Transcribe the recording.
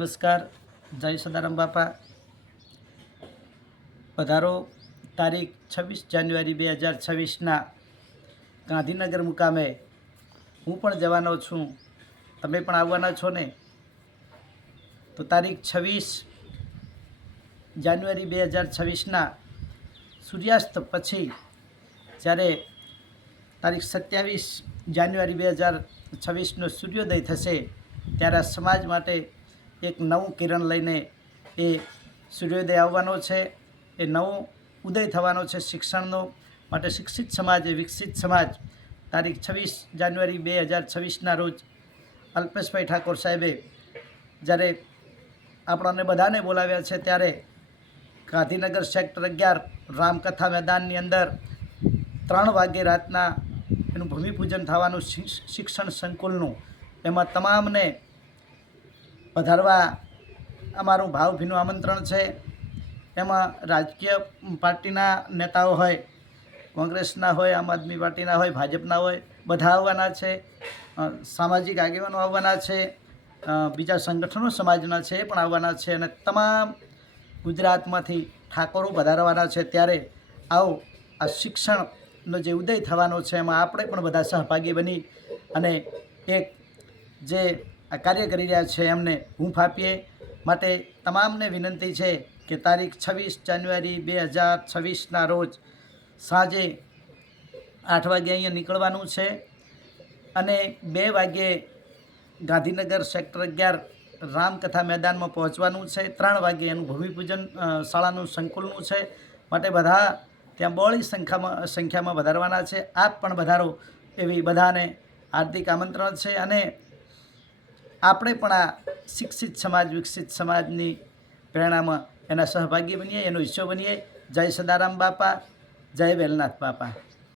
નમસ્કાર, જય સદારામ બાપા. પધારો. તારીખ 26 જાન્યુઆરી 2026ના ગાંધીનગર મુકામે હું પણ જવાનો છું, તમે પણ આવવાના છો ને? તો તારીખ 26 જાન્યુઆરી 2026ના સૂર્યાસ્ત પછી જ્યારે તારીખ 27 જાન્યુઆરી 2026નો સૂર્યોદય થશે ત્યારે આ સમાજ માટે એક નવું કિરણ લઈને એ સૂર્યોદય આવવાનો છે, એ નવો ઉદય થવાનો છે શિક્ષણનો. માટે શિક્ષિત સમાજ એ વિકસિત સમાજ તારીખ 26 જાન્યુઆરી 2026ના રોજ અલ્પેશભાઈ ઠાકોર સાહેબે જ્યારે આપણને બધાને બોલાવ્યા છે ત્યારે ગાંધીનગર સેક્ટર 11 રામકથા મેદાનની અંદર 3 વાગ્યે રાતના એનું ભૂમિપૂજન થવાનું શિક્ષણ સંકુલનું. એમાં તમામને પધારવા અમારું ભાવભીનું આમંત્રણ છે. એમાં રાજકીય પાર્ટીના નેતાઓ હોય, કોંગ્રેસના હોય, આમ આદમી પાર્ટીના હોય, ભાજપના હોય, બધા આવવાના છે. સામાજિક આગેવાનો આવવાના છે, બીજા સંગઠનો સમાજના છે એ પણ આવવાના છે, અને તમામ ગુજરાતમાંથી ઠાકોરો પધારવાના છે. ત્યારે આવો આ શિક્ષણનો જે ઉદય થવાનો છે એમાં આપણે પણ બધા સહભાગી બની અને એક જે આ કાર્ય કરી રહ્યા છે એમને હૂંફ આપીએ. માટે તમામને વિનંતી છે કે તારીખ 26 જાન્યુઆરી 2026ના રોજ સાંજે 8 વાગ્યે અહીંયા નીકળવાનું છે અને 2 વાગ્યે ગાંધીનગર સેક્ટર 11 રામકથા મેદાનમાં પહોંચવાનું છે. 3 વાગ્યે એનું ભૂમિપૂજન શાળાનું સંકુલનું છે. માટે બધા ત્યાં બહોળી સંખ્યામાં વધારવાના છે. આપ પણ વધારો એવી બધાને હાર્દિક આમંત્રણ છે. અને આપણે પણ આ શિક્ષિત સમાજ વિકસિત સમાજની પ્રેરણામાં એના સહભાગી બનીએ, એનો હિસ્સો બનીએ. જય સદારામ બાપા, જય વેલનાથ બાપા.